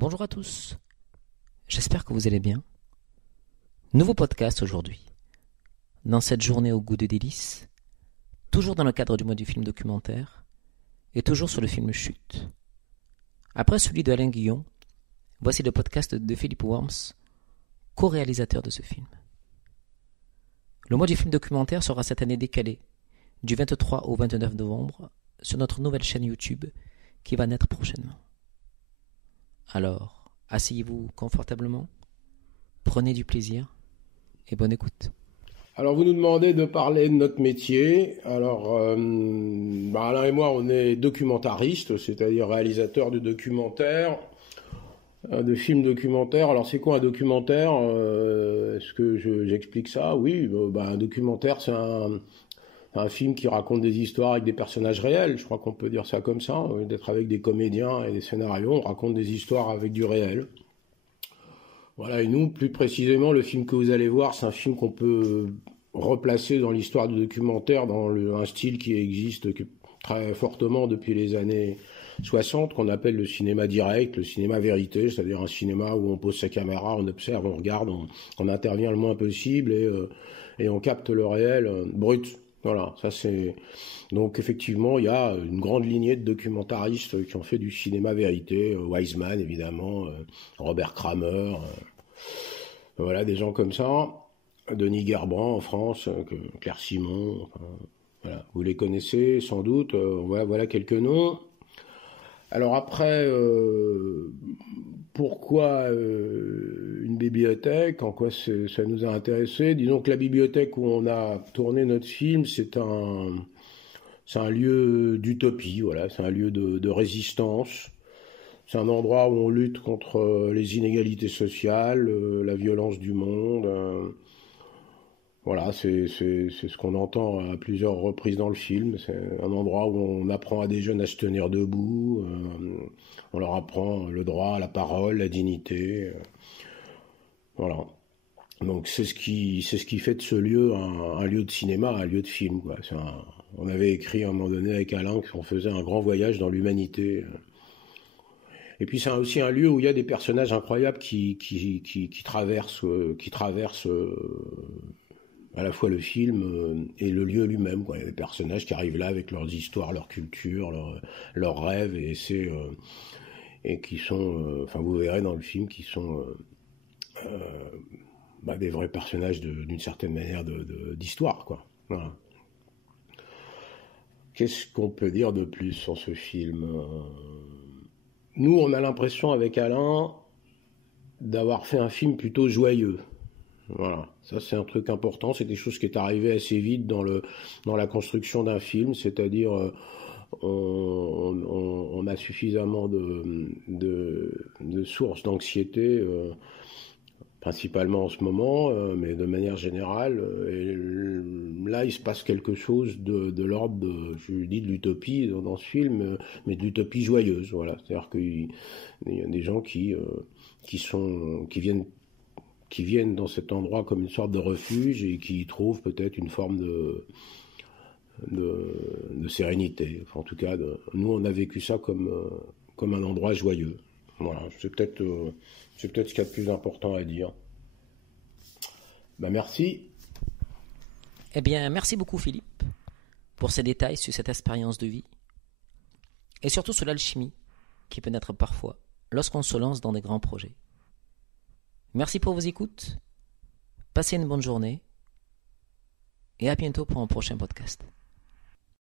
Bonjour à tous, j'espère que vous allez bien. Nouveau podcast aujourd'hui. Dans cette journée au goût de délices, toujours dans le cadre du mois du film documentaire, et toujours sur le film Chute. Après celui de Alain Guillon, voici le podcast de Philippe Worms, co-réalisateur de ce film. Le mois du film documentaire sera cette année décalé, du 23 au 29 novembre, sur notre nouvelle chaîne YouTube qui va naître prochainement. Alors, asseyez-vous confortablement, prenez du plaisir et bonne écoute. Alors vous nous demandez de parler de notre métier. Alors Alain et moi on est documentaristes, c'est-à-dire réalisateurs de documentaires, de films documentaires. Alors c'est quoi un documentaire? Est-ce que j'explique ça? Oui, un documentaire c'est un film qui raconte des histoires avec des personnages réels. Je crois qu'on peut dire ça comme ça, d'être avec des comédiens et des scénarios. On raconte des histoires avec du réel. Voilà, et nous, plus précisément, le film que vous allez voir, c'est un film qu'on peut replacer dans l'histoire du documentaire, dans un style qui existe très fortement depuis les années 60, qu'on appelle le cinéma direct, le cinéma vérité, c'est-à-dire un cinéma où on pose sa caméra, on observe, on regarde, on intervient le moins possible et on capte le réel brut. Voilà, ça c'est... Donc effectivement, il y a une grande lignée de documentaristes qui ont fait du cinéma vérité, Wiseman évidemment, Robert Kramer, voilà, des gens comme ça, Denis Gerbrand en France, Claire Simon, voilà, vous les connaissez sans doute, voilà quelques noms. Alors après, pourquoi une bibliothèque? En quoi ça nous a intéressé? Disons que la bibliothèque où on a tourné notre film, c'est un lieu d'utopie, voilà, c'est un lieu de résistance. C'est un endroit où on lutte contre les inégalités sociales, la violence du monde. Voilà, c'est ce qu'on entend à plusieurs reprises dans le film. C'est un endroit où on apprend à des jeunes à se tenir debout. On leur apprend le droit à la parole, la dignité. Voilà. Donc c'est ce qui fait de ce lieu un lieu de cinéma, un lieu de film, quoi. On avait écrit à un moment donné avec Alain qu'on faisait un grand voyage dans l'humanité. Et puis c'est aussi un lieu où il y a des personnages incroyables qui traversent à la fois le film et le lieu lui-même, quoi. Il y a des personnages qui arrivent là avec leurs histoires, leur culture, leurs rêves, et qui sont, vous verrez dans le film, qui sont des vrais personnages d'une certaine manière d'histoire, quoi. Voilà. Qu'est-ce qu'on peut dire de plus sur ce film? Nous, on a l'impression avec Alain d'avoir fait un film plutôt joyeux. Voilà, ça c'est un truc important, c'est quelque chose qui est arrivé assez vite dans la construction d'un film, c'est-à-dire on a suffisamment de sources d'anxiété, principalement en ce moment, mais de manière générale. Et là, il se passe quelque chose de l'ordre je dis de l'utopie dans ce film, mais de l'utopie joyeuse. Voilà, c'est-à-dire qu'il y a des gens qui viennent dans cet endroit comme une sorte de refuge et qui y trouvent peut-être une forme de sérénité. Enfin, en tout cas, nous, on a vécu ça comme un endroit joyeux. Voilà, c'est peut-être ce qu'il y a de plus important à dire. Merci. Eh bien, merci beaucoup Philippe pour ces détails sur cette expérience de vie et surtout sur l'alchimie qui peut naître parfois lorsqu'on se lance dans des grands projets. Merci pour vos écoutes, passez une bonne journée et à bientôt pour un prochain podcast.